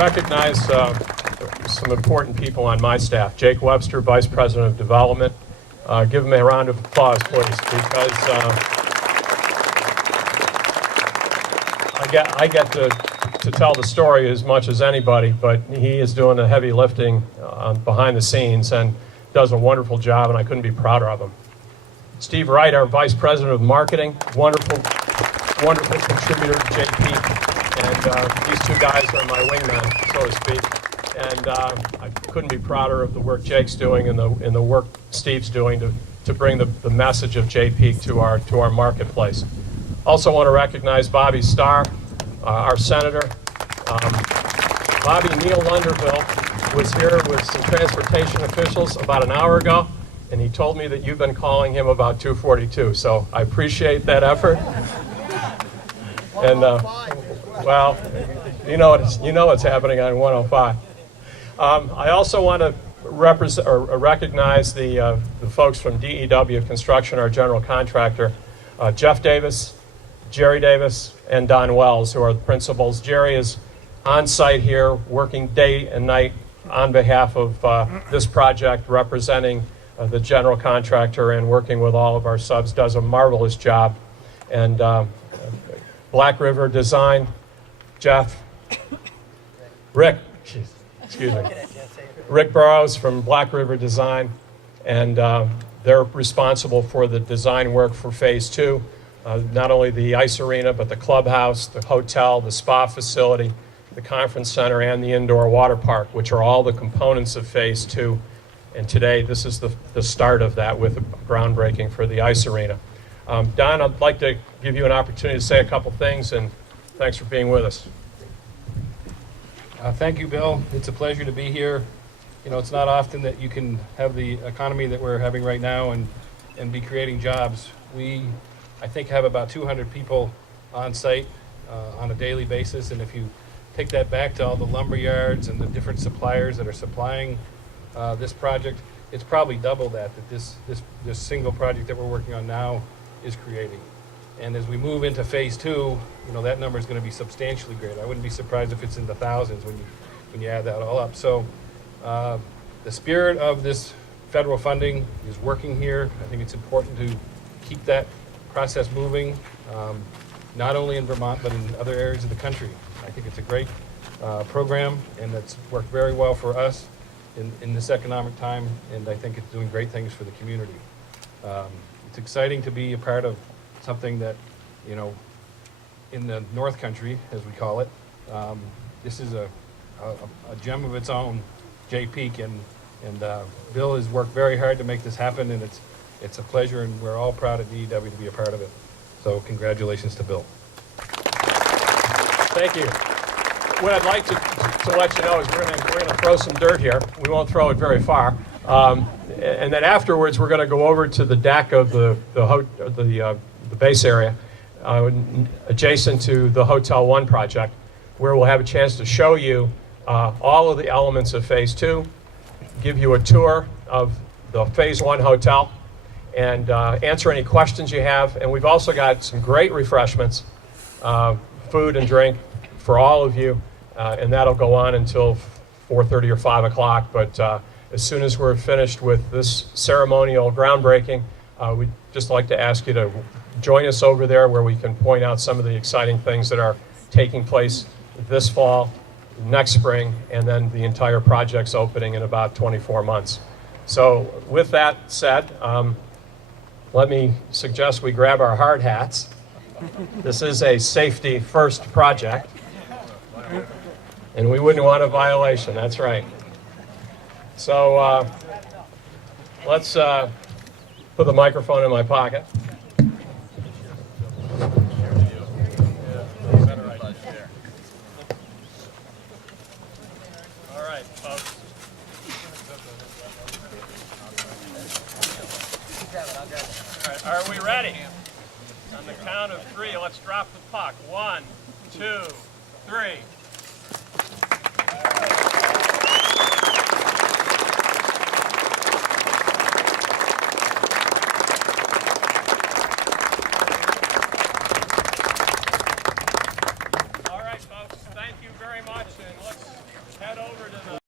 recognize some important people on my staff. Jake Webster, Vice President of Development. Give him a round of applause, please, because I get to tell the story as much as anybody, but he is doing the heavy lifting behind the scenes and does a wonderful job, and I couldn't be prouder of him. Steve Wright, our Vice President of Marketing, wonderful contributor to JP. And these two guys are my wingmen, so to speak. And I couldn't be prouder of the work Jake's doing and the work Steve's doing to bring the message of JP to our marketplace. Also want to recognize Bobby Starr, our senator. Bobby Neil Lunderville was here with some transportation officials about an hour ago, and he told me that you've been calling him about 242. So I appreciate that effort. And well, you know what's happening on 105. I also want to recognize the folks from DEW Construction, our general contractor, Jeff Davis, Jerry Davis, and Don Wells, who are the principals. Jerry is on site here, working day and night on behalf of this project, representing the general contractor and working with all of our subs, does a marvelous job. And Black River Design, Jeff, Rick Burrows from Black River Design, and they're responsible for the design work for Phase 2, not only the ice arena, but the clubhouse, the hotel, the spa facility, the conference center, and the indoor water park, which are all the components of Phase 2. And today, this is the start of that with groundbreaking for the ice arena. Don, I'd like to give you an opportunity to say a couple things, and thanks for being with us. Thank you, Bill. It's a pleasure to be here. You know, it's not often that you can have the economy that we're having right now and be creating jobs. We, I think, have about 200 people on site on a daily basis, and if you take that back to all the lumber yards and the different suppliers that are supplying this project, it's probably double that this single project that we're working on now is creating. And as we move into Phase 2, you know, that number is going to be substantially greater. I wouldn't be surprised if it's in the thousands when you add that all up. So the spirit of this federal funding is working here. I think it's important to keep that process moving, not only in Vermont, but in other areas of the country. I think it's a great program, and it's worked very well for us in this economic time, and I think it's doing great things for the community. It's exciting to be a part of something that, you know, in the North Country, as we call it, this is a gem of its own, Jay Peak, and Bill has worked very hard to make this happen, and it's a pleasure, and we're all proud at DEW to be a part of it. So congratulations to Bill. Thank you. What I'd like to let you know is we're going to throw some dirt here. We won't throw it very far. And then afterwards, we're going to go over to the deck of the base area adjacent to the Hotel 1 project, where we'll have a chance to show you all of the elements of Phase 2, give you a tour of the Phase 1 hotel, and answer any questions you have. And we've also got some great refreshments, food and drink for all of you, and that'll go on until 4:30 or 5 o'clock. But as soon as we're finished with this ceremonial groundbreaking, we'd just like to ask you to join us over there, where we can point out some of the exciting things that are taking place this fall, next spring, and then the entire project's opening in about 24 months. So with that said, let me suggest we grab our hard hats. This is a safety first project, and we wouldn't want a violation, that's right. So let's put the microphone in my pocket. All right, folks. All right, are we ready? On the count of 3, let's drop the puck. 1, 2, 3. All right, folks, thank you very much, and let's head over to the